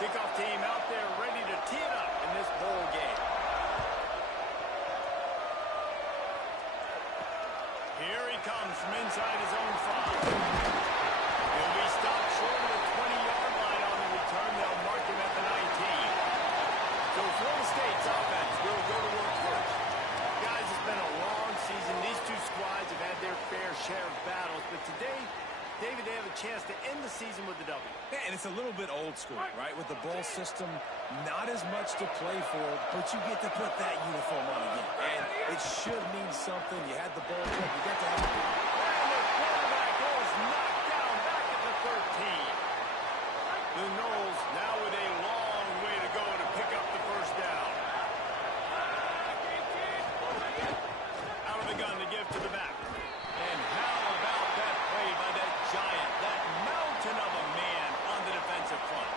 Kickoff team out there ready to tee it up in this bowl game. Here he comes from inside his own 5. He'll be stopped short of the 20-yard line on the return. They'll mark him at the 19. So Florida State's offense will go to work first. Guys, it's been a long season. These two squads have had their fair share of battles, but today, David, they have a chance to end the season with a W. Yeah, and it's a little bit old school, right? With the bowl system, not as much to play for, but you get to put that uniform on again. And it should mean something. You had the bowl club, you got to have it. And the quarterback goes knocked down back at the 13. The Noles now with a long way to go to pick up the first down. Out of the gun to give to the back. And how about that play by that giant, that mountain of a man on the defensive front?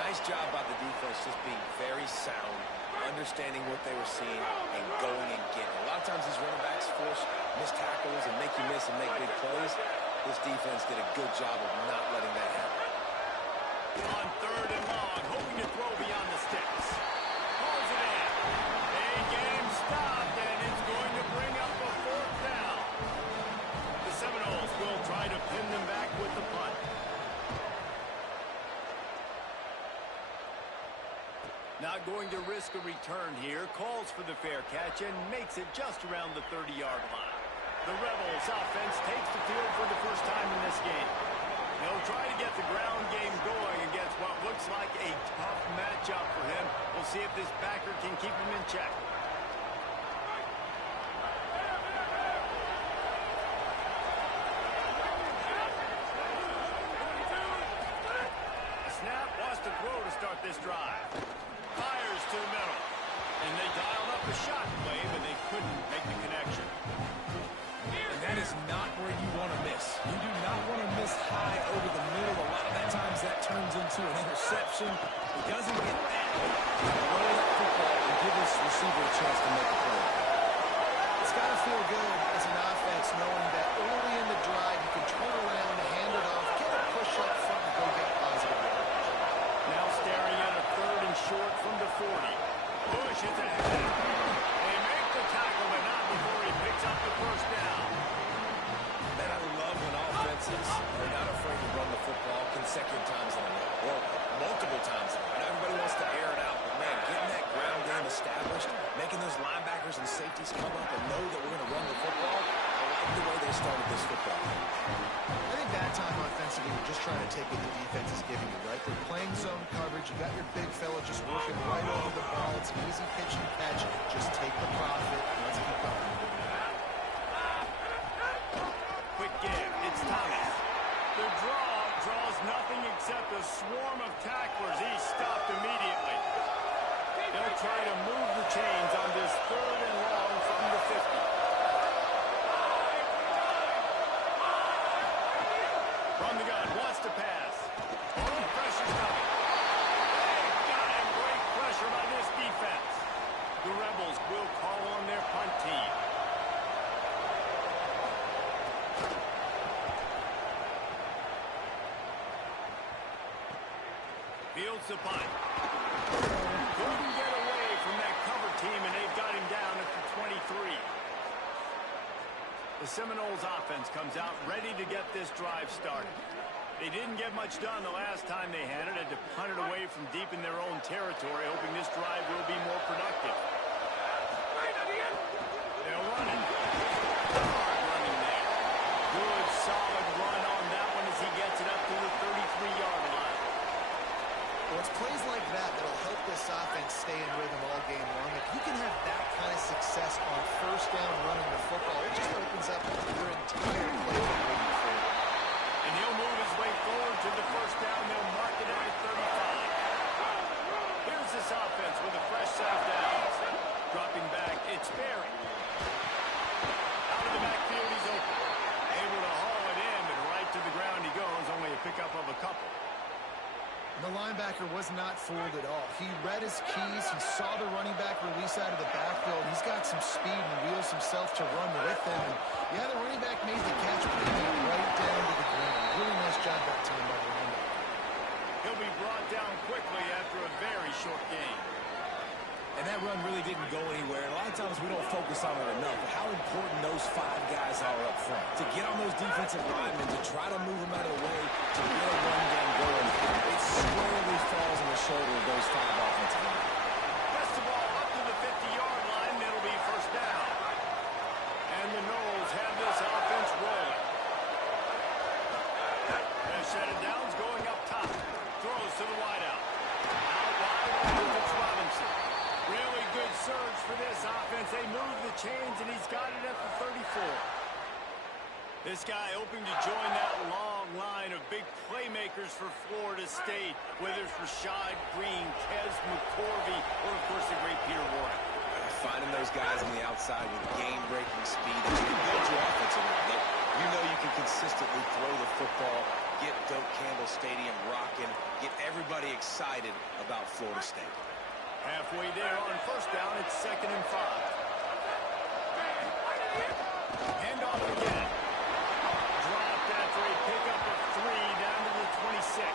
Nice job by the defense just being very sound, understanding what they were seeing, and going and getting. A lot of times these running backs force missed tackles and make you miss and make big plays. This defense did a good job of not letting that happen. On 3rd and long, hoping to throw beyond the sticks. Calls it in. They get him stopped, and it's going to bring up a 4th down. The Seminoles will try to pin them back with the punt. Not going to risk a return here. Calls for the fair catch and makes it just around the 30-yard line. The Rebels offense takes the field for the first time in this game. They'll try to get the ground game going against what looks like a tough matchup for him. We'll see if this backer can keep him in check. A snap wants to throw to start this drive. Fires to the middle. And they dialed up a shot play, but they couldn't make the connection. And that is not where you want to miss. You do not want to miss high over the middle. A lot of that times that turns into an interception. He doesn't get that. Roll that football and give his receiver a chance to make a play. It's got to feel good as an offense knowing that early in the drive you can turn around, hand it off, get a push up front, and go get positive yardage. Now staring at a 3rd and short from the 40. Push it ahead. They make the tackle, but not before he picks up the first down. Man, I love when offenses are not afraid to run the football consecutive times in a row, or multiple times in a row. And everybody wants to air it out, but man, getting that ground game established, making those linebackers and safeties come up and know that we're going to run the football, I like the way they started this football game. I think that time offensively, you're just trying to take what the defense is giving you, right? They're playing zone coverage. You got your big fella just working right over the ball. It's an easy pitch and catch. Just take the profit. Let's keep going. Quick give. It's Thomas. The draw draws nothing except a swarm of tacklers. He's stopped immediately. They'll try to move the chains on this 3rd and long from the 50. From the gun, wants to pass. Oh, pressure's coming. They've got him. Great pressure by this defense. The Rebels will call on their punt team. Fields the punt. Couldn't get away from that cover team, and they've got him down at the 23. The Seminoles offense comes out ready to get this drive started. They didn't get much done the last time they had it. Had to punt it away from deep in their own territory, hoping this drive will be more productive. They'll run it. Hard running there. Good, solid run on that one as he gets it up to the 33-yard line. Well, it's plays like that that'll help this offense stay in rhythm all game long. If you can have that kind of success on 1st down running the football, it just opens up your entire play moving forward. And he'll move his way forward to the 1st down. They'll mark it at the 35. Here's this offense with a fresh set of downs. Dropping back, it's Berry. Out of the backfield, he's open. Able to haul it in, but right to the ground he goes. Only a pickup of a couple. The linebacker was not fooled at all. He read his keys. He saw the running back release out of the backfield. He's got some speed and wheels himself to run with him. And yeah, the running back made the catch, but he went right down to the ground. Really nice job that time by the linebacker. He'll be brought down quickly after a very short game. And that run really didn't go anywhere. And a lot of times we don't focus on it enough. But how important those 5 guys are up front. To get on those defensive linemen, to try to move them out of the way, to get a run game going. It squarely falls on the shoulder of those 5 offensive linemen. Gets the ball up to the 50-yard line. It'll be first down. And the Knowles have this offense rolling. And set it down's going up top. Throws to the wideout. Out wide, it's Robinson. Really good surge for this offense. They move the chains, and he's got it at the 34. This guy hoping to join that long line of big playmakers for Florida State, whether it's Rashad Green, Kez McCorvey, or, of course, the great Peter Warren. Finding those guys on the outside with game-breaking speed that you can build your offense around. You know you can consistently throw the football, get Doak Campbell Stadium rocking, get everybody excited about Florida State. Halfway there on first down, it's 2nd and 5. Hand off again. Dropped after a pickup of 3 down to the 26.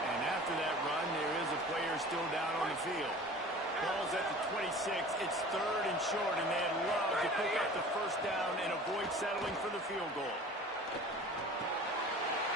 And after that run, there is a player still down on the field. Ball's at the 26. It's 3rd and short, and they'd love to pick up the first down and avoid settling for the field goal.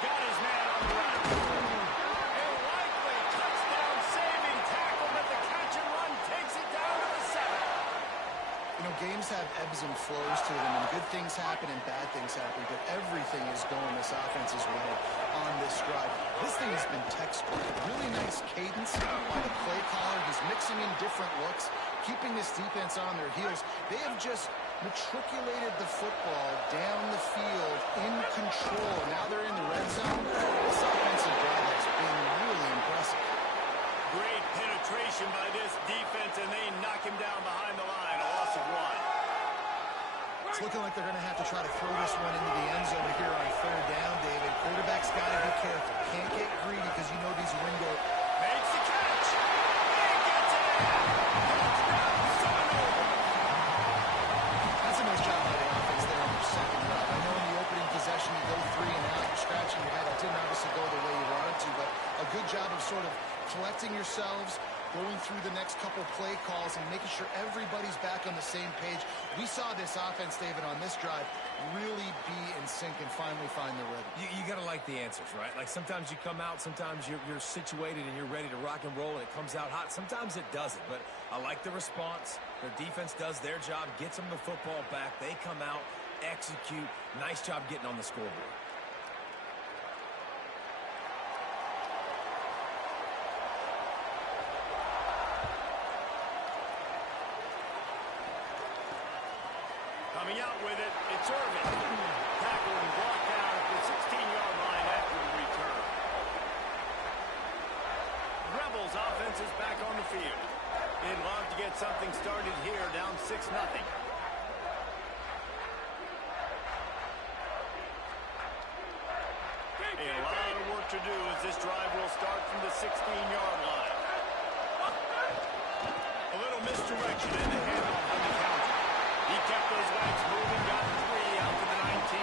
Got his man on the run. A likely touchdown-saving tackle, but the catch and run takes it down to the 7. You know, games have ebbs and flows to them, and good things happen and bad things happen, but everything is going this offense's way on this drive. This thing has been textbook. Really nice cadence by the play caller. He's mixing in different looks, keeping this defense on their heels. They have just matriculated the football down the field in control. Now they're in the red zone. This offensive drive has been really impressive. Great penetration by this defense, and they knock him down behind the line. A loss of 1. It's looking like they're going to have to try to throw this one into the end zone here on 3rd down, David. Quarterback's got to be careful. Can't get greedy because you know these window. Makes the catch. He gets it in. Touchdown, Seminole. That's a nice job by the offense there on their second drive. I know in the opening possession you go 3 and out, you're scratching your head. It didn't obviously go the way you wanted to, but a good job of sort of collecting yourselves, going through the next couple play calls and making sure everybody's back on the same page. We saw this offense, David, on this drive really be in sync and finally find the rhythm. You got to like the answers, right? Like sometimes you come out, sometimes you're situated and you're ready to rock and roll and it comes out hot. Sometimes it doesn't, but I like the response. Their defense does their job, gets them the football back. They come out, execute. Nice job getting on the scoreboard. Coming out with it, it's Irvin. Tackled and brought down at the 16-yard line after the return. Rebels offense is back on the field. They'd love to get something started here, down 6-0. A lot of work to do as this drive will start from the 16-yard line. A little misdirection in the handoff on the counter. He kept those legs moving, got 3 out to the 19.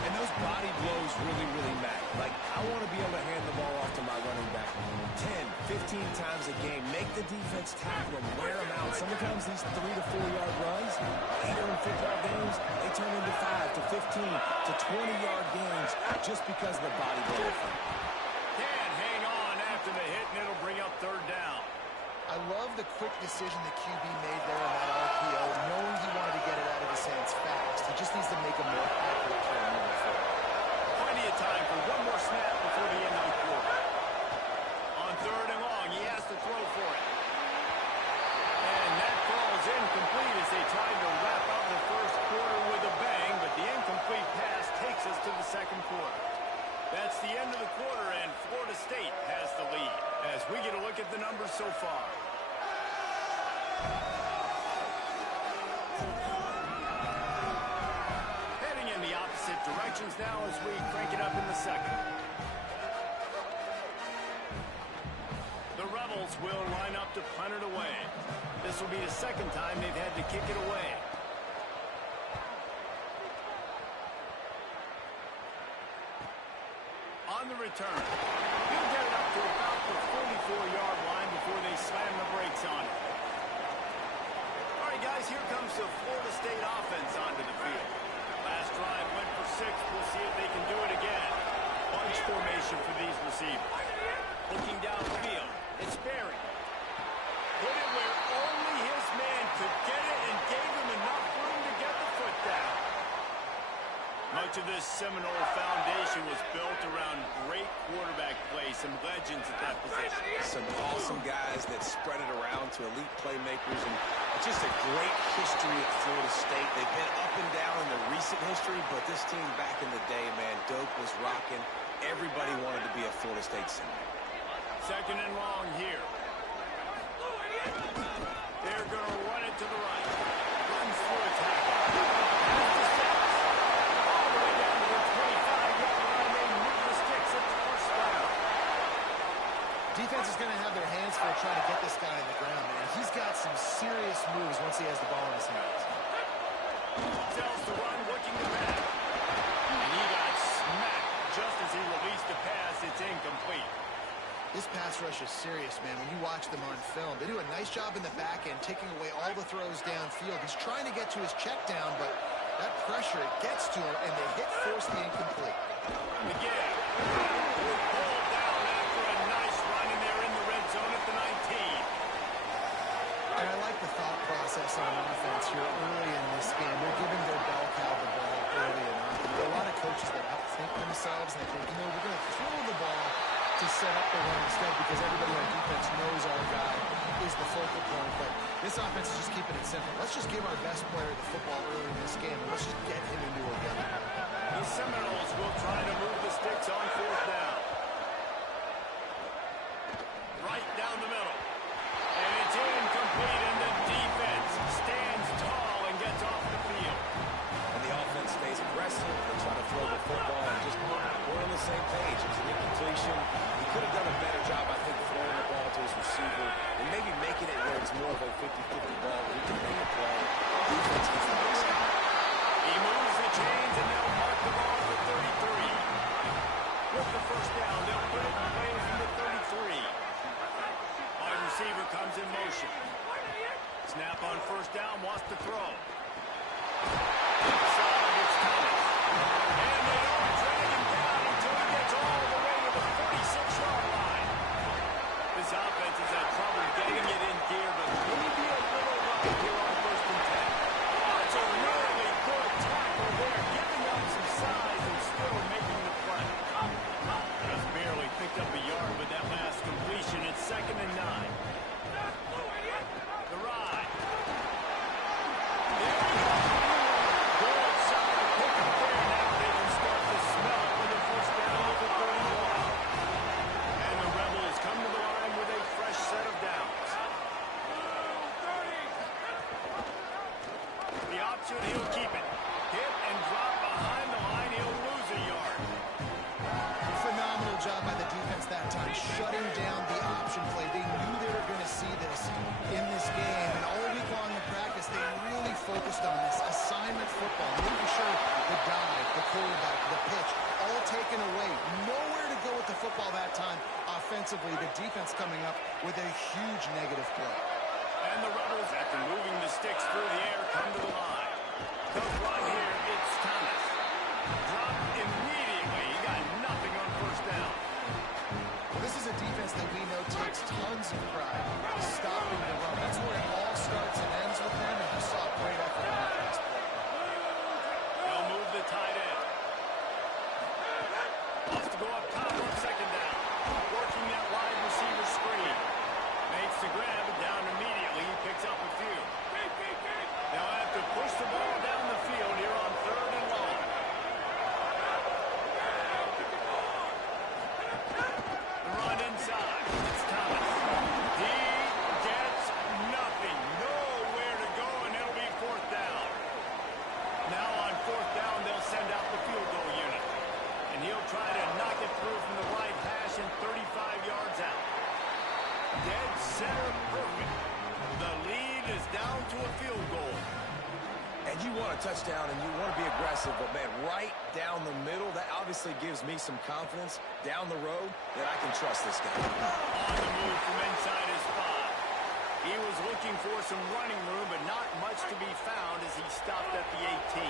And those body blows really, really matter. Like, I want to be able to hand the ball off to my running back 10, 15 times a game. Make the defense tackle them, wear them out. Sometimes these 3 to 4 yard runs, later in football games, they turn into 5 to 15 to 20-yard gains just because of the body blow effect. Can't hang on after the hit, and it'll bring up 3rd down. I love the quick decision the QB made there on that RPO, knowing he wanted to get it out of his hands fast. He just needs to make a more accurate throw moving forward. Plenty of time for one more snap before the end of the quarter. On 3rd and long, he has to throw for it. And that falls incomplete as they tried to wrap up the first quarter with a bang, but the incomplete pass takes us to the 2nd quarter. That's the end of the quarter, and Florida State has the lead as we get a look at the numbers so far. Heading in the opposite directions now as we crank it up in the 2nd. The Rebels will line up to punt it away. This will be the 2nd time they've had to kick it away. On the return, he'll get it up to about the 44-yard line before they slam the brakes on it. All right, guys, here comes the Florida State offense onto the field. Last drive went for 6. We'll see if they can do it again. Bunch formation for these receivers. Looking downfield, it's Barry. Put it where only his man could get it and gave him enough room to get the foot down. Much of this Seminole foundation was built around great quarterback play, some legends at that position. Some awesome guys that spread it around to elite playmakers, and just a great history at Florida State. They've been up and down in the recent history, but this team back in the day, man, Doak was rocking. Everybody wanted to be a Florida State Seminole. Second and long here. They're going to run it to the right. Runs through a tackle. Pass to 6. All the way down to the 25-yard line. They move the sticks at the first down. Defense is going to have their hands full trying to get this guy on the ground, man. He's got some serious moves once he has the ball in his hands. Tells the run, looking to pass. And he got smacked just as he released the pass. It's incomplete. This pass rush is serious, man. When you watch them on film, they do a nice job in the back end, taking away all the throws downfield. He's trying to get to his check down, but that pressure gets to him, and they hit force the incomplete. Again, pulled down after a nice run, and they're in the red zone at the 19. And I like the thought process on offense here early in this game. They're giving their bell cow the ball early enough. And there are a lot of coaches that outthink themselves, and they think, we're going to throw the ball to set up the run instead because everybody on defense knows our guy is the focal point. But this offense is just keeping it simple. Let's just give our best player the football early in this game, and let's just get him into a game. The Seminoles will try to move the sticks on fourth down. Right down the middle. And it's incomplete, and the defense stands tall and gets off the field. And the offense stays aggressive. They try to throw the football, and just we're on the same page. It's an incompletion. He could have done a better job, I think, throwing the ball to his receiver and maybe making it where it's more of a 50-50 ball where he can make a play. Defense gets the big stop. He moves the chains, and they'll mark the ball at the 33. With the first down, they'll put it in play from the 33. Wide receiver comes in motion. Snap on first down, wants to throw. Inside, it's Thomas. And they don't drag him down until he gets all the way to the 46-yard line. This offense has had trouble getting it in gear, but maybe a little right here on first and 10. Oh, it's a really good tackle there, giving up some size and still making the play. Just barely picked up a yard with that last completion. It's second and 9. The ride. There we go. Good solid pick up there. Now they can start to smell it with a first down at the 31. And the Rebels come to the line with a fresh set of downs. The option, he'll keep it. Hit and drop behind the line. He'll lose a yard. Phenomenal job by the defense that time, shutting down the option play. They knew they were going to see this in this game, and all week long in practice, they really focused on this assignment football, making sure the dive, the quarterback, the pitch, all taken away. Nowhere to go with the football that time. Offensively, the defense coming up with a huge negative play. And the Rebels, after moving the sticks through the air, come to the line. Tough run here, it's Thomas. Dropped immediately. He got nothing on first down. Well, this is a defense that we know takes tons of pride in stopping the run. That's where it all starts and ends with them, and you saw great effort on that last play. They'll move the tight end. Wants to go up top on second down. Working that wide receiver screen. Makes the grab down immediately. He picks up a few. They'll have to push the ball down the field here on third and long. The run inside. It's Thomas. He gets nothing. Nowhere to go, and it'll be fourth down. Now on fourth down, they'll send out the field goal unit. And he'll try to knock it through from the right hash and 35 yards out. Dead center perfect. The lead is down to a field goal. And you want a touchdown and you want to be aggressive, but, man, right down the middle, that obviously gives me some confidence down the road that I can trust this guy. On the move from inside his 5. He was looking for some running room, but not much to be found as he stopped at the 18.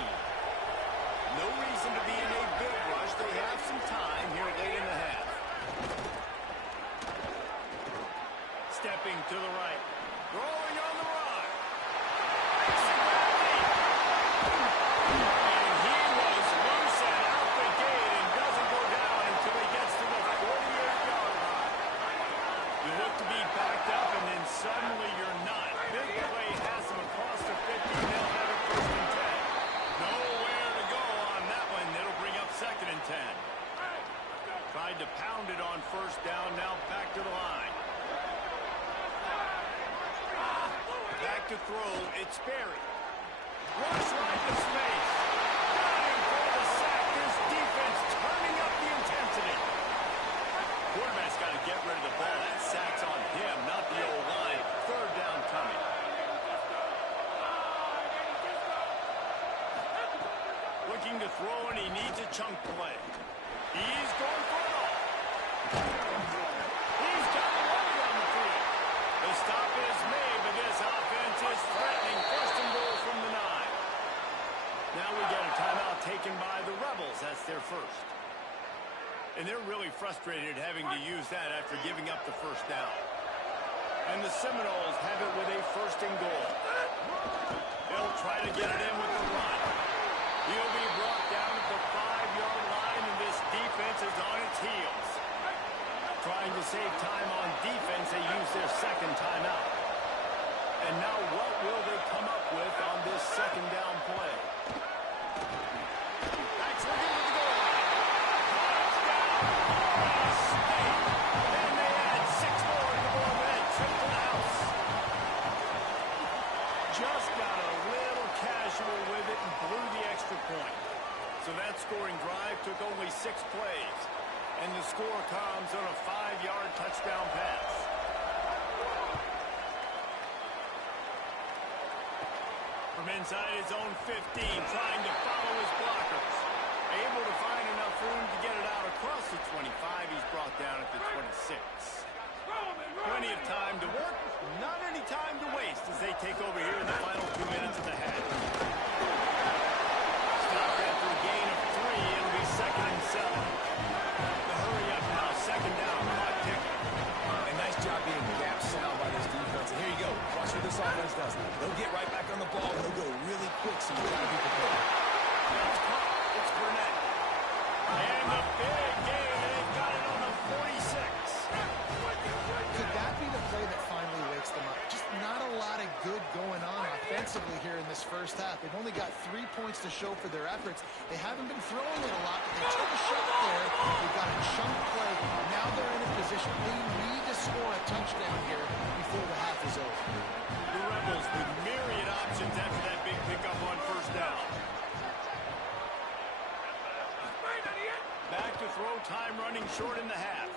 No reason to be in a big rush. They have some time here late in the half. Stepping to the right. Rolling on the run. And he was loose and out the gate and doesn't go down until he gets to the 48-yard line. You look to be backed up, and then suddenly you're not. Big play has him across the 50. They'll have it first and 10. Nowhere to go on that one. It'll bring up second and 10. Tried to pound it on first down. Now back to the line. Back to throw. It's Berry. Rush right to space. Got him for the sack. This defense turning up the intensity. Quarterback's got to get rid of the ball. That sack's on him, not the old line. Third down coming. Looking to throw, and he needs a chunk play. He's going for it all. He's got a runner on the field. The stop is made, but this offense is threatening. First and goal from the 9. Now we get a timeout taken by the Rebels. That's their first. And they're really frustrated having to use that after giving up the first down. And the Seminoles have it with a first and goal. They'll try to get it in with the run. He'll be brought down at the 5-yard line, and this defense is on its heels. Trying to save time on defense, they use their second timeout. And now what will they come up with on this second down play? That's looking at the goal line. Touchdown, State. And they add 6 more to the board with that trip to the house. Just got a little casual with it and blew the extra point. So that scoring drive took only 6 plays. And the score comes on a 5-yard touchdown pass. From inside his own 15, trying to follow his blockers. Able to find enough room to get it out across the 25. He's brought down at the 26. Plenty of time to work, not any time to waste as they take over here in the final 2 minutes of the half. Stop after a gain of 3. It'll be second and 7. The hurry up now, second down, clock ticking. And nice job being gap sound by this defense. And here you go. Watch what this offense does. They'll get right back on the ball. They'll go really quick, so you got to be prepared. It's caught. It's Burnett. And the big game, and they've got it on the 46. Could that be the play that finally wakes them up? Just not a lot of good going on offensively here in this first half. They've only got 3 points to show for their efforts. They haven't been throwing it a lot, but they took a shot there. They've got a chunk play. Now they're in a position. They need to score a touchdown here before the half is over. The Rebels with myriad options after that big pickup on first down. Back to throw, time running short in the half.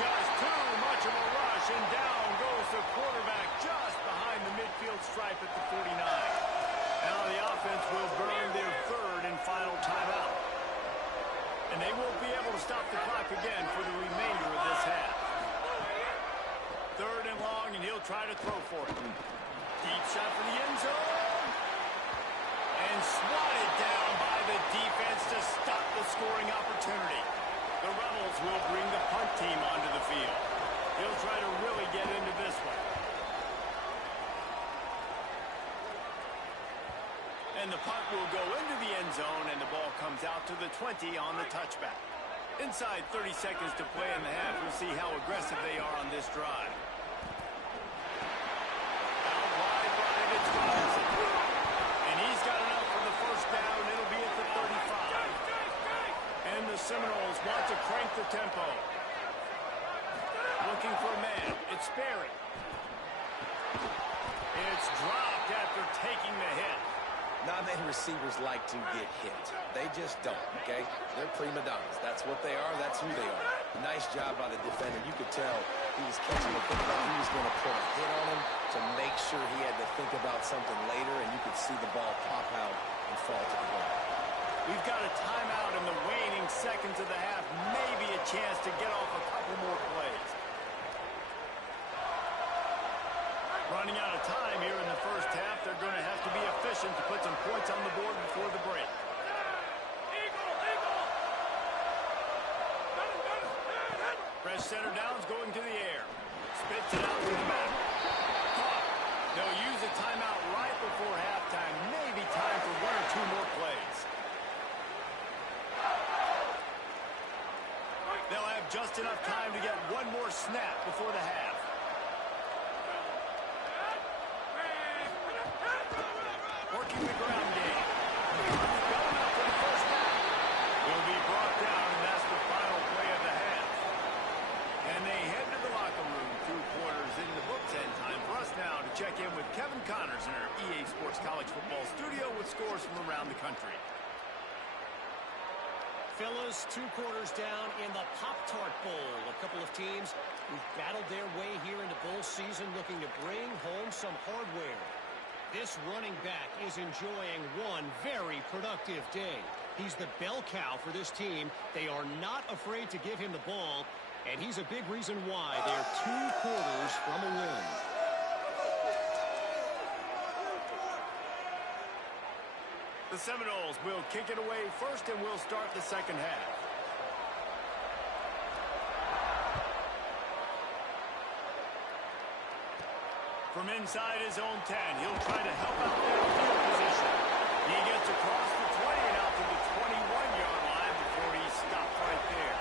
Just too much of a rush, and down goes the quarterback just behind the midfield stripe at the 49. Now the offense will burn their third and final timeout. And they won't be able to stop the clock again for the remainder of this half. Third and long, and he'll try to throw for it. Deep shot for the end zone. And swatted down by the defense to stop the scoring opportunity. The Rebels will bring the punt team onto the field. He'll try to really get into this one. And the punt will go into the end zone, and the ball comes out to the 20 on the touchback. Inside 30 seconds to play in the half. We'll see how aggressive they are on this drive. Out wide, it's Robinson. And he's got enough for the first down. It'll be at the 35. And the Seminoles want to crank the tempo. Looking for a man. It's Berry. It's dropped after taking the hit. Not many receivers like to get hit. They just don't, okay? They're prima donnas. That's what they are. That's who they are. Nice job by the defender. You could tell he was catching the football. He was going to put a hit on him to make sure he had to think about something later, and you could see the ball pop out and fall to the ground. We've got a timeout in the waning seconds of the half. Maybe a chance to get off a couple more plays. Running out of time here in the first half. They're going to have to be efficient to put some points on the board before the break. Fresh center downs going to the air. Spits it out to the back. Caught. They'll use a timeout right before halftime. Maybe time for one or two more plays. They'll have just enough time to get one more snap before the half. Working the ground game. Going up for the first down. Will be brought down, and that's the final play of the half. And they head to the locker room, 2 quarters into the books, and time for us now to check in with Kevin Connors in our EA Sports College Football studio with scores from around the country. Fellas, 2 quarters down in the Pop-Tart Bowl. A couple of teams who've battled their way here into bowl season looking to bring home some hardware. This running back is enjoying one very productive day. He's the bell cow for this team. They are not afraid to give him the ball, and he's a big reason why they're 2 quarters from a win. The Seminoles will kick it away first, and we'll start the second half. From inside his own 10, he'll try to help out their field position. He gets across the 20 and out to the 21-yard line before he stopped right there.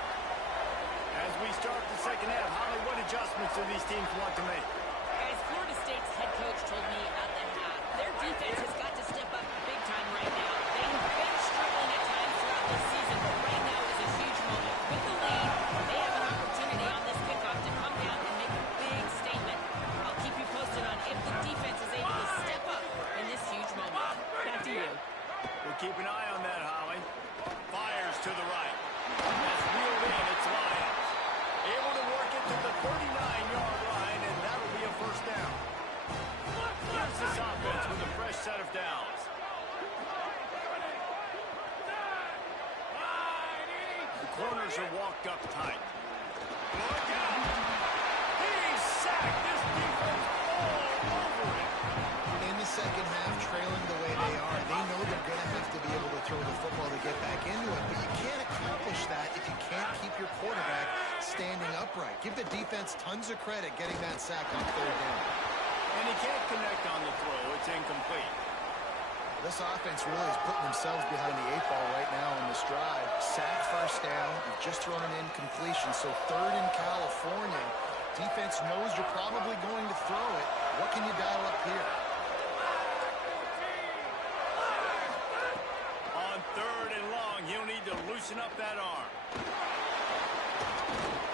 As we start the second half, Holly, what adjustments do these teams want to make? Guys, Florida State's head coach told me at the half, their defense has got to step up big time right now. They have been struggling at times throughout this season, but right now is a huge moment. With the lead, they have an opportunity on this kickoff to come down and make a big statement. I'll keep you posted on if the defense is able to step up in this huge moment. Back to you. We'll keep an eye on that, Holly. Fires to the right. That's reeled in. It's Lyons. Able to work it to the 39-yard line, and that'll be a first down. Here's this offense with a fresh set of downs. The corners are walked up tight. Look out! He's sacked. This defense all over it. In the second half, trailing the way they are, they know they're going to have to be able to throw the football to get back into it, but you can't accomplish that if you can't keep your quarterback standing upright. Give the defense tons of credit getting that sack on 3rd down. And he can't connect on the throw. It's incomplete. This offense really is putting themselves behind the 8 ball right now in this drive. Sack first down. You've just thrown an incompletion. So 3rd in California. Defense knows you're probably going to throw it. What can you dial up here? On 3rd and long, he'll need to loosen up that arm.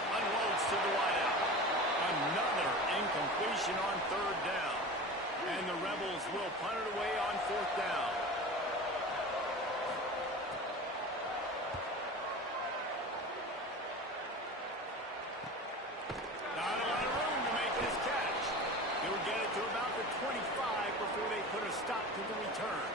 Unloads to the wideout. Another incompletion on 3rd down. And the Rebels will punt it away on 4th down. Not a lot of room to make this catch. He'll get it to about the 25 before they put a stop to the return.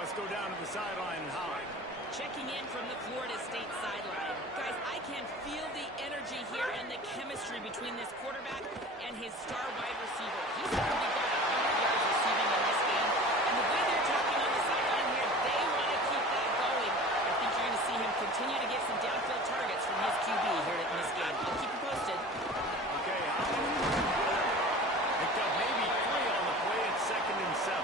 Let's go down to the sideline and hide. Checking in from the Florida State sideline. Guys, I can feel the energy here and the chemistry between this quarterback and his star wide receiver. He's already got 100 yards receiving in this game. And the way they're talking on the sideline here, they want to keep that going. I think you're going to see him continue to get some downfield targets from his QB here in this game. I'll keep you posted. Okay, picked up maybe 3 on the play at 2nd and 7.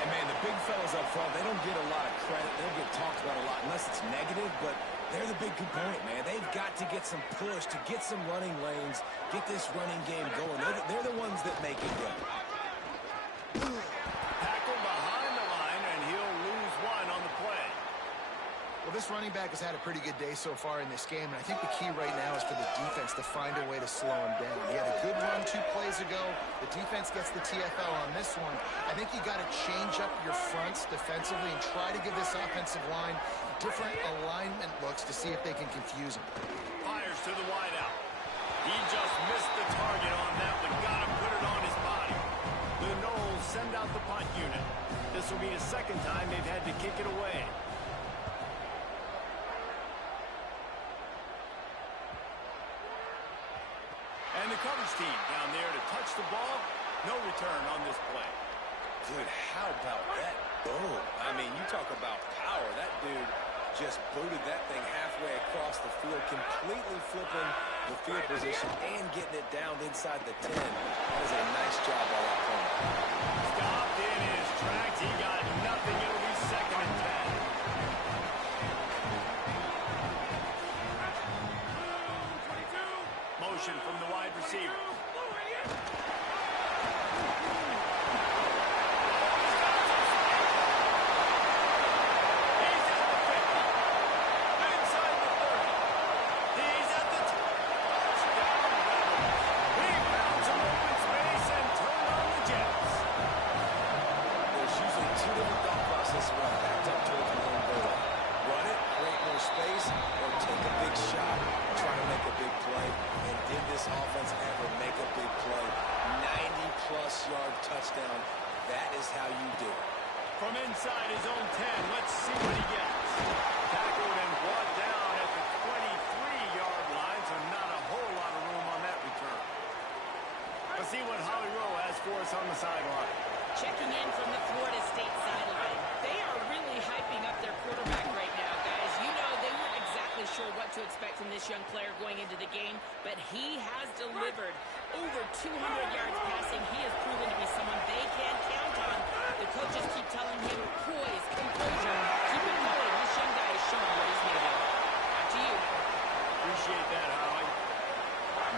And, man, the big fellas up front, they don't get a lot of credit. They don't get talked about a lot unless it's negative, but they're the big component, man. They've got to get some push, to get some running lanes, get this running game going. They're the ones that make it go. Tackle behind the line, and he'll lose 1 on the play. Well, this running back has had a pretty good day so far in this game, and I think the key right now is for the defense to find a way to slow him down. He had a good run 2 plays ago. The defense gets the TFL on this one. I think you got to change up your fronts defensively and try to give this offensive line different alignment looks to see if they can confuse him. Fires to the wideout. He just missed the target on that one. Got to put it on his body. The Knowles send out the punt unit. This will be the second time they've had to kick it away. And the coverage team down there to touch the ball. No return on this play. Dude, how about that boom? I mean, you talk about power. That dude just booted that thing halfway across the field, completely flipping the field position and getting it down inside the 10. That is a nice job by that corner. Stopped in his tracks. He got nothing. It'll be 2nd and 10. Motion from the wide receiver. Touchdown. That is how you do it. From inside his own 10, let's see what he gets. Tackled and brought down at the 23-yard line, so not a whole lot of room on that return. Let's see what Holly Rowe has for us on the sideline. Checking in from the Florida State sideline. They are really hyping up their quarterback right now, guys. You know, they weren't exactly sure what to expect from this young player going into the game, but he has delivered over 200 yards passing. He has proven to be someone they can count on. The coaches keep telling him, poise, composure, keep it going. This young guy is showing what he's made of. Back to you. Appreciate that, Holly.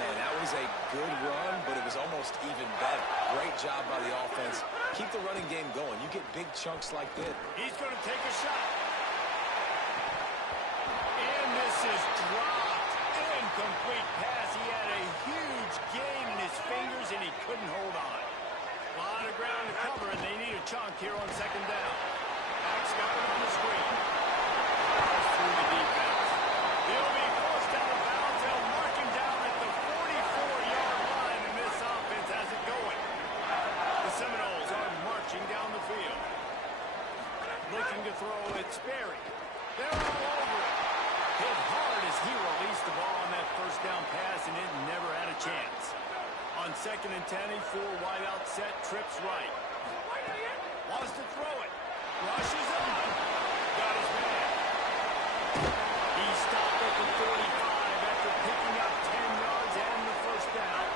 Man, that was a good run, but it was almost even better. Great job by the offense. Keep the running game going. You get big chunks like this. He's going to take a shot. And this is dropped. Incomplete pass. He had a huge gain in his fingers, and he couldn't hold on. A lot of ground to cover, and they need a chunk here on 2nd down. Max got it on the screen. Through the defense. He'll be forced out of bounds. They'll mark him down at the 44-yard line, and this offense has it going. The Seminoles are marching down the field. Looking to throw, it's Sperry. They're all over it. Hit hard as he released the ball on that 1st down pass, and it never had a chance. On 2nd and 10, a 4-wideout set, trips right. Wants to throw it. Rushes on. Got his man. He stopped at the 45 after picking up 10 yards and the 1st down.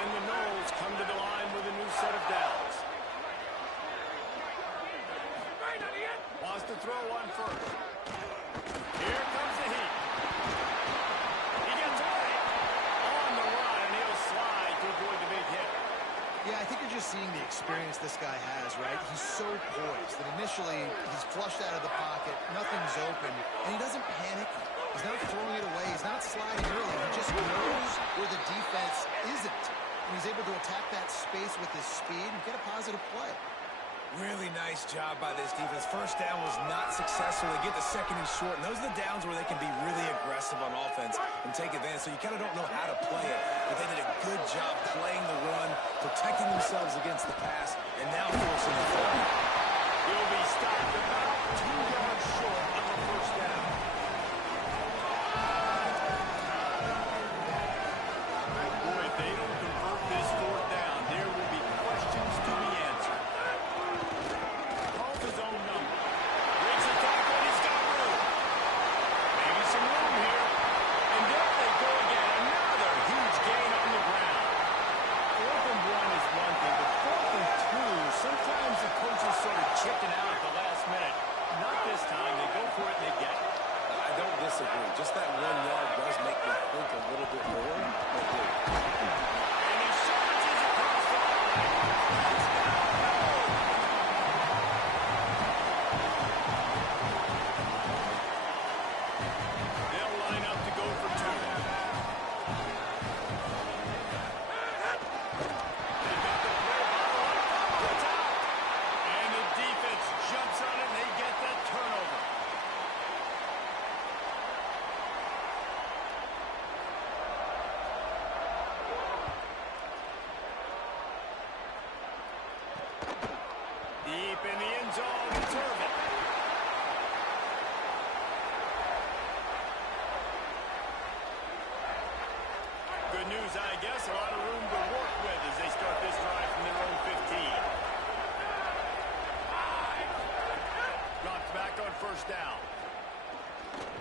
And the Knowles come to the line with a new set of downs. Wants to throw one first. Here comes the heat. He gets away. On the run, and he'll slide to avoid the big hit. Yeah, I think you're just seeing the experience this guy has, right? He's so poised that initially he's flushed out of the pocket, nothing's open, and he doesn't panic. He's not throwing it away. He's not sliding early. He just knows where the defense isn't. And he's able to attack that space with his speed and get a positive play. Really nice job by this defense. 1st down was not successful. They get the 2nd and short, and those are the downs where they can be really aggressive on offense and take advantage. So you kind of don't know how to play it, but they did a good job playing the run, protecting themselves against the pass, and now forcing the throw. He'll be stopped about 2 yards short of the 1st down. Boy, if they don't convert this 4th down, there will be questions to be answered. Calls his own number. Breaks the tackle, and he's got room. Maybe some room here. And there they go again. Another huge gain on the ground. 4th and 1 is one thing, but 4th and 2, sometimes the coaches sort of chicken out at the last minute. Not this time. They go for it and they get it. I don't disagree. Just that 1 yard does make me think a little bit more. But dude. And he charges across the line. offers, I guess, a lot of room to work with as they start this drive from their own 15. Drops back on first down.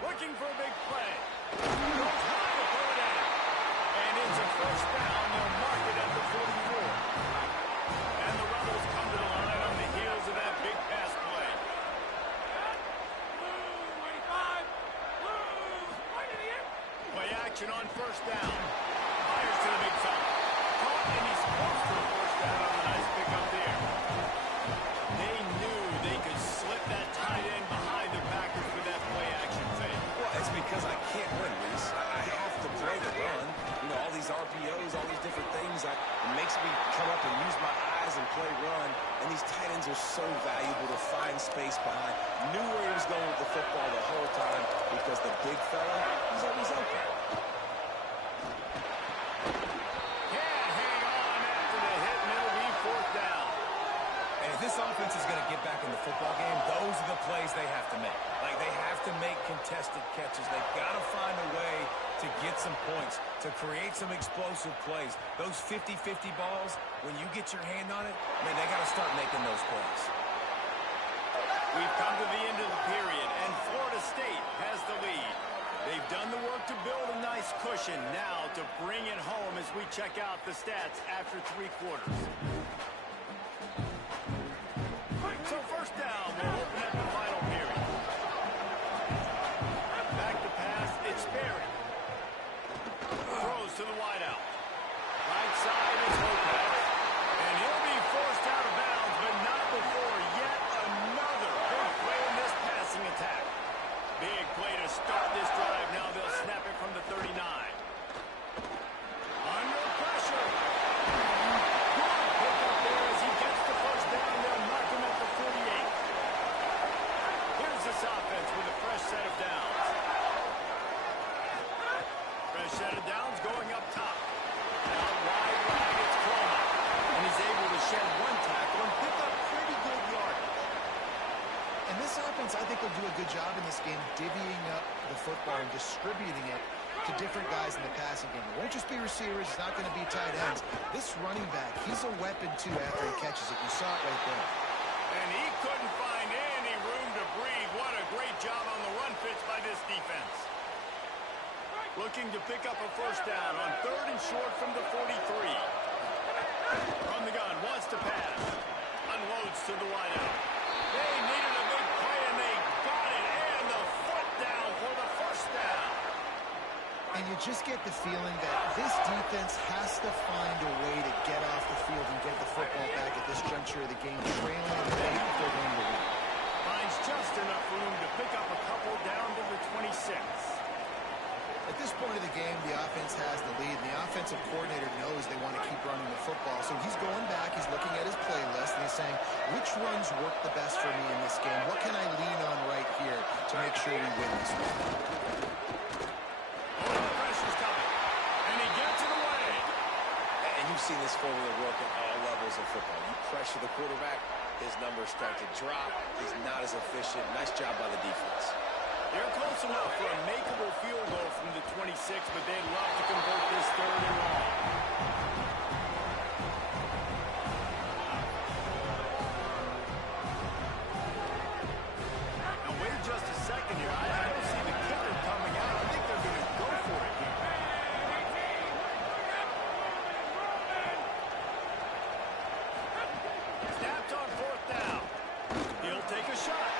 Looking for a big play. Goes high to throw it out. And it's a first down. They'll mark it at the 44. And the Rebels come to the line on the heels of that big pass play. Play action on first down. Fires to the big fella. Caught, and he's close to a first down on a nice pickup there. They knew they could slip that tight end behind the backers with that play action fake. Well, it's because I can't win, Reese. I have to play the run. You know, all these RPOs, all these different things. It makes me come up and use my eyes and play run. And these tight ends are so valuable to find space behind. Knew where he was going with the football the whole time because the big fella, he's always open. Can't hang on after the hit, and it'll be fourth down. And if this offense is going to get back in the football game, those are the plays they have to make. Like, they have to make contested catches. They've got to find a way to get some points, to create some explosive plays. Those 50-50 balls, when you get your hand on it, man, they got to start making those plays. We've come to the end of the period, and Florida State has the lead. They've done the work to build a nice cushion. Now to bring it home as we check out the stats after 3 quarters. So first down, we'll open up the final period. Back to pass, it's Berry. Throws to the wideout. Right side is Lopez. And he'll be forced out of bounds, but not before yet another big play in this passing attack. Big play to start this drive. Now they'll snap it from the 39. Under pressure. Good pick up there as he gets the first down. They'll mark him at the 48. Here's this offense with a fresh set of downs. Fresh set of downs going up top. Out wide, it's Cloma. And he's able to shed one tackle and pick up pretty good yardage. And this offense, I think, will do a good job in this game divvying up the football and distributing it to different guys in the passing game. It won't just be receivers. It's not going to be tight ends. This running back, he's a weapon, too, after he catches it. You saw it right there. And he couldn't find any room to breathe. What a great job on the run fits by this defense. Looking to pick up a first down on 3rd and short from the 43. From the gun, wants to pass. Unloads to the wideout. They needed a big play, and they got it. And the foot down for the first down. And you just get the feeling that this defense has to find a way to get off the field and get the football back at this juncture of the game, trailing late if they're going to win. Finds just enough room to pick up a couple down to the 26. At this point of the game, the offense has the lead, and the offensive coordinator knows they want to keep running the football. So he's going back, he's looking at his playlist, and he's saying, which runs work the best for me in this game? What can I lean on right here to make sure we win this one? Oh, the pressure's coming. And he gets it away. And you've seen this formula work at all levels of football. You pressure the quarterback, his numbers start to drop. He's not as efficient. Nice job by the defense. They're close enough for a makeable field goal from the 26, but they'd love to convert this 3rd and long. Now wait just a second here. I don't see the kicker coming out. I think they're going to go for it here. Snapped on 4th down. He'll take a shot.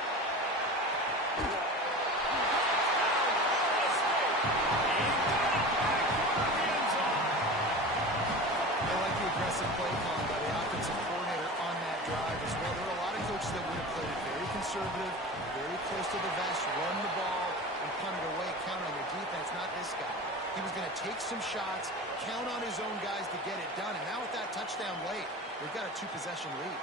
Play calling by the offensive coordinator on that drive as well. There are a lot of coaches that would have played it very conservative, very close to the vest, run the ball, and punt it away, count on your defense, not this guy. He was going to take some shots, count on his own guys to get it done, and now with that touchdown late, they've got a 2-possession lead.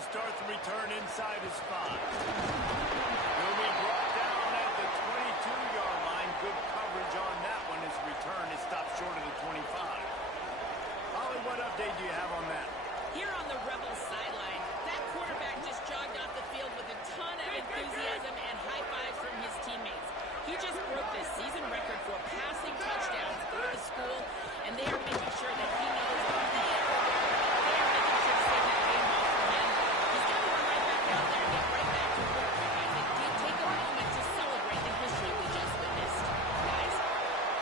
He'll start the return inside his 5. He'll be brought down at the 22-yard line. Good coverage on that one. His return is stopped short of the 25. Holly, what update do you have on that? Here on the Rebels sideline, that quarterback just jogged off the field with a ton of enthusiasm and high fives from his teammates. He just broke the season record for passing touchdowns for the school, and they are making sure that he knows they are making sure to save that game ball for him. He's got to run right back out there and get right back to work because it did take a moment to celebrate the history we just witnessed. Guys?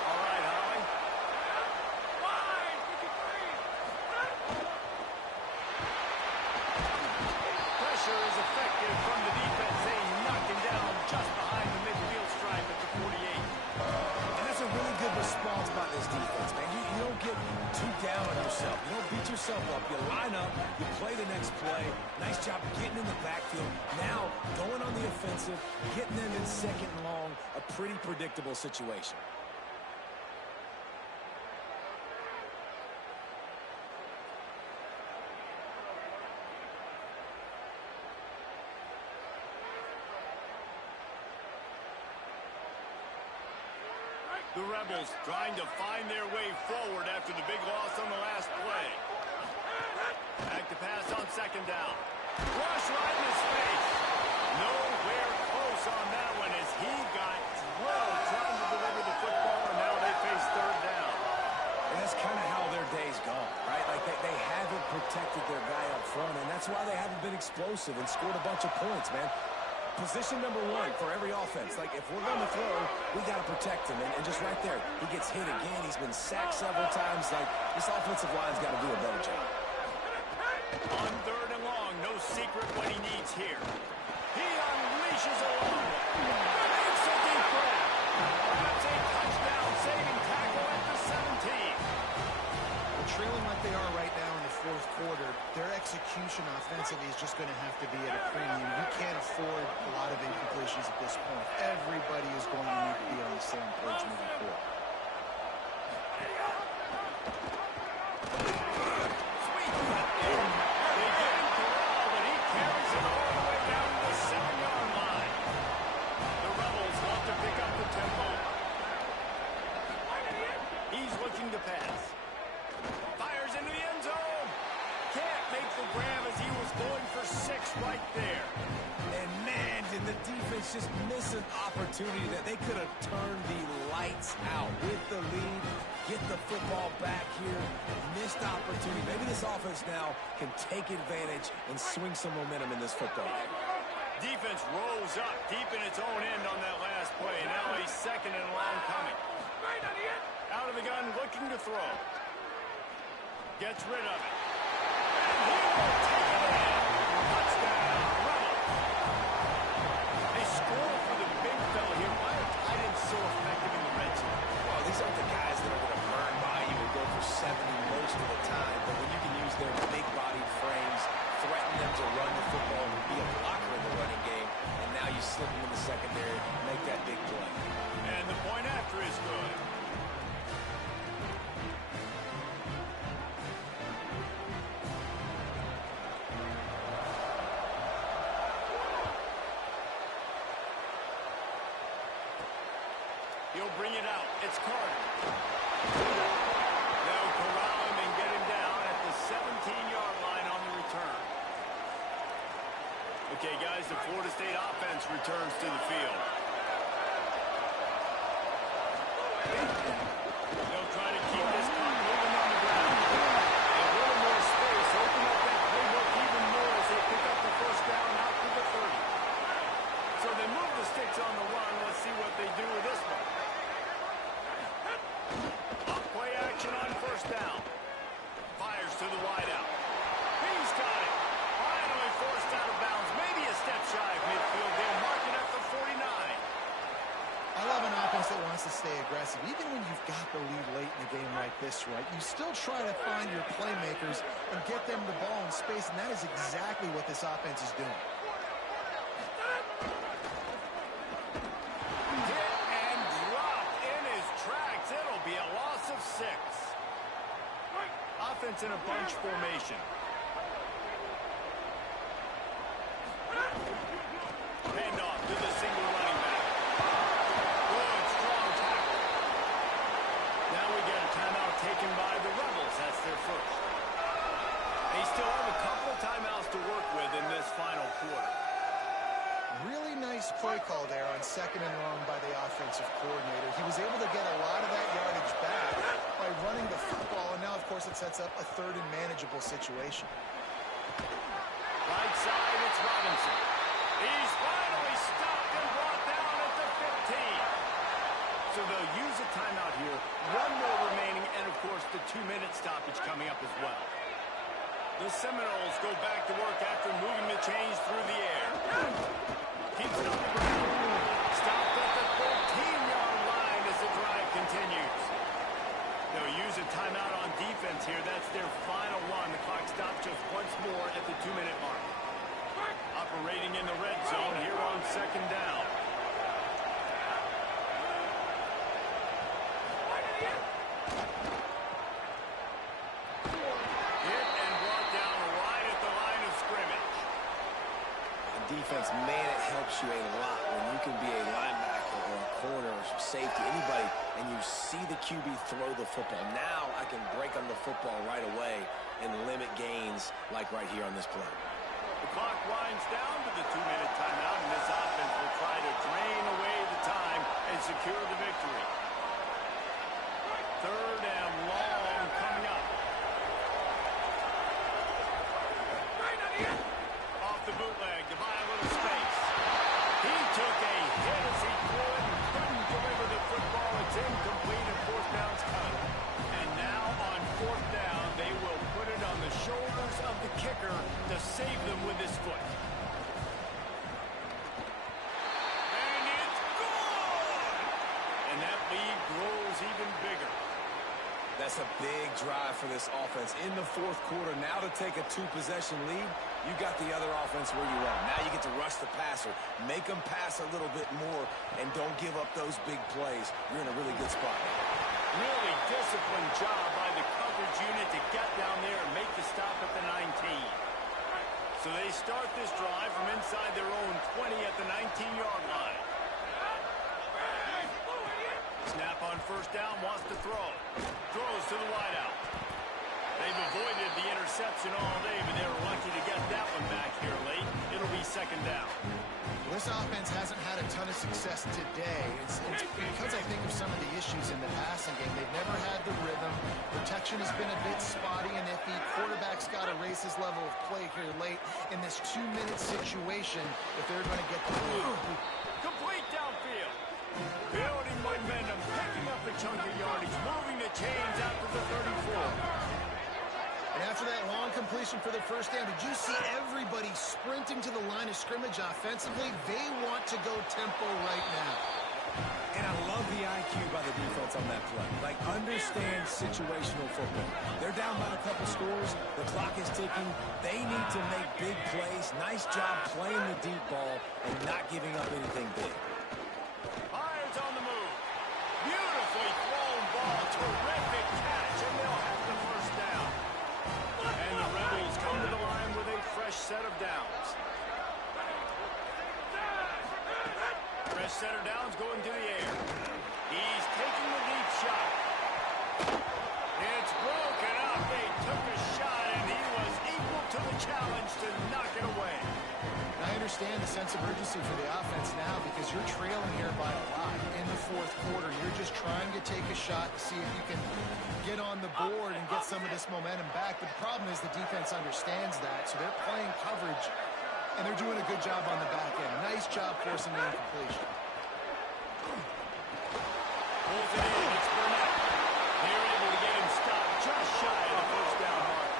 All right, Holly. Pressure is effective from the defense. They knock him down just behind the midfield stripe at the 48. And that's a really good response by this defense, man. You don't get too down on yourself. You don't beat yourself up. You line up. You play the next play. Nice job getting in the backfield. Now, going on the offensive, getting them in second and long, a pretty predictable situation. The Rebels trying to find their way forward after the big loss on the last play. Back to pass on second down. Rush right in his face. Nowhere close on that one as he got drilled trying to deliver the football, and now they face third down. And that's kind of how their day's gone, right? Like they haven't protected their guy up front, and that's why they haven't been explosive and scored a bunch of points, man. Position number 1 for every offense. Like, if we're going to throw, we got to protect him. And just right there, he gets hit again. He's been sacked several times. Like, this offensive line's got to do a better job. On third and long, no secret what he needs here. He unleashes a long one. Makes a deep grab. Perhaps a touchdown-saving tackle at the 17. Trailing like they are right now in the fourth quarter, their execution offensively is just going to have to be at a premium. You can't afford a lot of incompletions at this point. Everybody is going to need to be on the same page moving forward. Sweet. They get him corral, but he carries it all the way down to the 7-yard line. The Rebels want to pick up the tempo. He's looking to pass. Fires into the end zone. Can't make the grab as he was going for 6 right there. And man, did the defense just miss an opportunity that they could have turned the lights out with the lead, get the football back here. Missed opportunity. Maybe this offense now can take advantage and swing some momentum in this football game. Defense rose up deep in its own end on that last play. Now he's second and long coming. Out of the gun, looking to throw. Gets rid of it. And he will take it in. Touchdown, Rebels. They score for the big fella here. Why are tight ends so effective in the red zone? Well, these aren't the guys that are going to burn by you and go for 70 most of the time, but when you can use their big-bodied frames, threaten them to run the football, be a blocker in the running game, and now you slip them in the secondary, make that big play. And the point after is good. He'll bring it out. It's Carter. They'll corral him and get him down at the 17-yard line on the return. Okay, guys, the Florida State offense returns to the field. They'll try to keep this clock moving on the ground. A little more space, open up that playbook even more as they pick up the first down out to the 30. So they move the sticks on the run. Let's see what they do with this one. Up play action on first down. Fires to the wideout. He's got it. Finally forced out of bounds. Maybe a step shy of midfield. They'll mark it at the 49. I love an offense that wants to stay aggressive. Even when you've got the lead late in the game like this, right, you still try to find your playmakers and get them the ball in space, and that is exactly what this offense is doing. Hit and dropped in his tracks. It'll be a loss of 6. Offense in a bunch formation. second and long by the offensive coordinator. He was able to get a lot of that yardage back by running the football, and now, of course, it sets up a third and manageable situation. Right side, it's Robinson. He's finally stopped and brought down at the 15. So they'll use a timeout here. One more remaining, and, of course, the 2-minute stoppage coming up as well. The Seminoles go back to work after moving the chains through the air. Keeps it on the ground. Stopped at the 13-yard line as the drive continues. They'll use a timeout on defense here. That's their final one. The clock stops just once more at the 2-minute mark. Operating in the red zone here on second down. Defense, man, it helps you a lot when you can be a linebacker or a corner or safety, anybody, and you see the QB throw the football. Now I can break on the football right away and limit gains like right here on this play. The clock winds down to the 2-minute timeout, and this offense will try to drain away the time and secure the victory. Third and long coming up. Off the bootleg to buy a little space. He took a hit as he threw it and couldn't deliver the football. It's incomplete and fourth down's cut. And now on fourth down, they will put it on the shoulders of the kicker to save them with his foot. And it's gone! And that lead grows even bigger. That's a big drive for this offense in the fourth quarter. Now to take a 2-possession lead, you got the other offense where you are. Now you get to rush the passer, make them pass a little bit more, and don't give up those big plays. You're in a really good spot. Really disciplined job by the coverage unit to get down there and make the stop at the 19. So they start this drive from inside their own 20 at the 19-yard line. Snap on first down, wants to throw. Throws to the wideout. They've avoided the interception all day, but they were lucky to get that one back here late. It'll be second down. Well, this offense hasn't had a ton of success today. It's because I think of some of the issues in the passing game. They've never had the rhythm. Protection has been a bit spotty and iffy. Quarterback's got to raise his level of play here late in this 2-minute situation if they're going to get the lead. Complete downfield. Building momentum, picking up a chunk of yardage, moving the chains out to the 34. And after that long completion for the first down, did you see everybody sprinting to the line of scrimmage offensively? They want to go tempo right now. And I love the IQ by the defense on that play. Like, understand situational football. They're down by a couple scores. The clock is ticking. They need to make big plays. Nice job playing the deep ball and not giving up anything big. Hines on the move. Beautifully thrown ball. Terrific catch, and they'll have the first down. And the Rebels come to the line with a fresh set of downs. Fresh set of downs going to the air. He's taking the deep shot. It's broken up. They took a shot, and he was equal to the challenge to knock it away. I understand the sense of urgency for the offense now because you're trailing here by a lot in the fourth quarter. You're just trying to take a shot to see if you can get on the board and get some of this momentum back. But the problem is the defense understands that, so they're playing coverage, and they're doing a good job on the back end. Nice job forcing the incompletion. Pulls it in. It's Burnett. They're able to get him stopped just shy of the first down mark.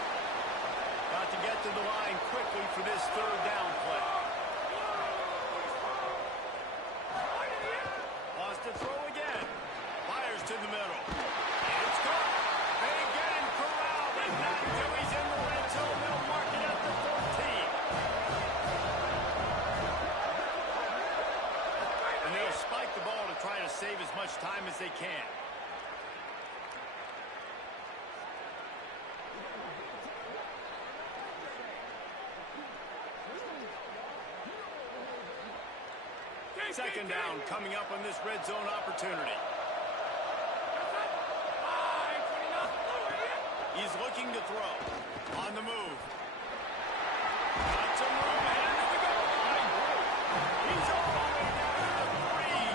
Got to get to the line quickly for this third down play. Wants to throw again. Fires to the middle. It's caught. They get him corralled, but not until he's in the red zone. They'll mark it at the 14. And they'll spike the ball to try to save as much time as they can. Second down coming up on this red zone opportunity. He's looking to throw. On the move. Got some room ahead of the goal line. He's all the way down to the 3.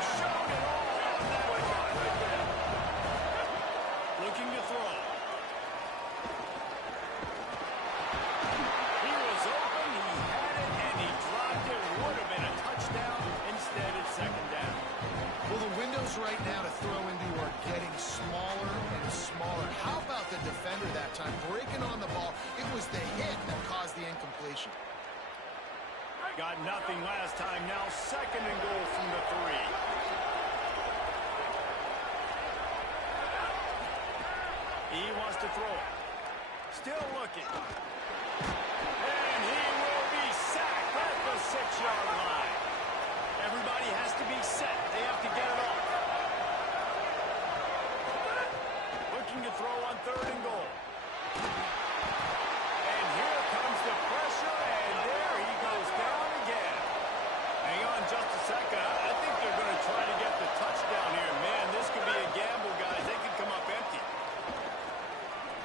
got to throw into are getting smaller and smaller. How about the defender that time breaking on the ball? It was the hit that caused the incompletion. Got nothing last time. Now 2nd and goal from the 3. He wants to throw it. Still looking. And he will be sacked at the 6-yard line. Everybody has to be set. They have to get it off. Looking to throw on 3rd and goal. And here comes the pressure, and there he goes down again. Hang on just a second. I think they're going to try to get the touchdown here. Man, this could be a gamble, guys. They could come up empty.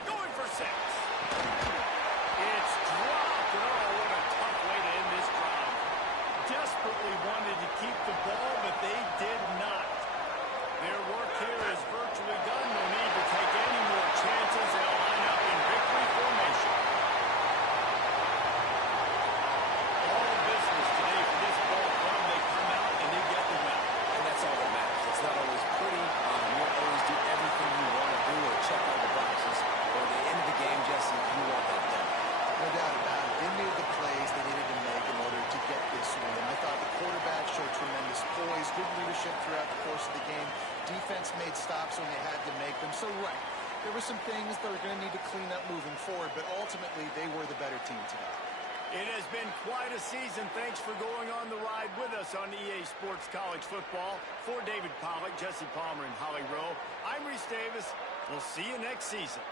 Going for 6. It's dropped. Oh, what a tough way to end this drive. Desperately wanted to keep the ball, but they did not. Their work here is virtually done. No need to take any more chances. They'll line up in victory formation. All business today for this ball club. They come out and they get the win. And that's all that matters. It's not always pretty. You won't always do everything you want to do or check all the boxes. But at the end of the game, Jesse, you want that done. No doubt about it. They made the plays they needed to make in order to get this win. I thought the quarterback showed tremendous poise, good leadership throughout the course of the game. Defense made stops when they had to make them. So, right, there were some things that were going to need to clean up moving forward, but ultimately they were the better team today. It has been quite a season. Thanks for going on the ride with us on EA Sports College Football. For David Pollack, Jesse Palmer, and Holly Rowe, I'm Reese Davis. We'll see you next season.